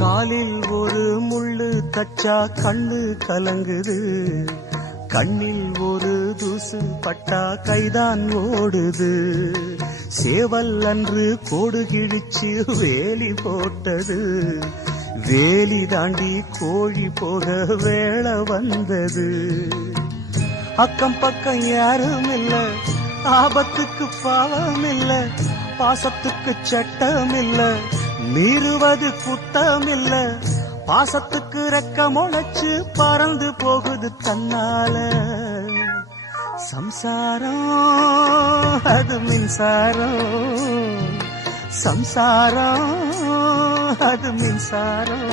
காலில் ஒரு முள்ளு தச்சா கண்ணு கலங்குது, கண்ணில் ஒரு தூசு பட்டா கைதான் ஓடுது. சேவல் அன்று கோடு கிழிச்சு வேலி போட்டது, வேலி தாண்டி கோழி போக வேளை வந்தது. அக்கம் பக்கம் யாரும் இல்ல, ஆபத்துக்கு பாவம் இல்ல, பாசத்துக்கு சட்டம் இல்ல, மீறுவது குத்தம் இல்ல. பாசத்துக்கு ரெக்க முளைச்சு பறந்து போகுது தன்னால. சம்சாரம் அது மின்சாரம், சம்சாரம் அது மின்சாரம்.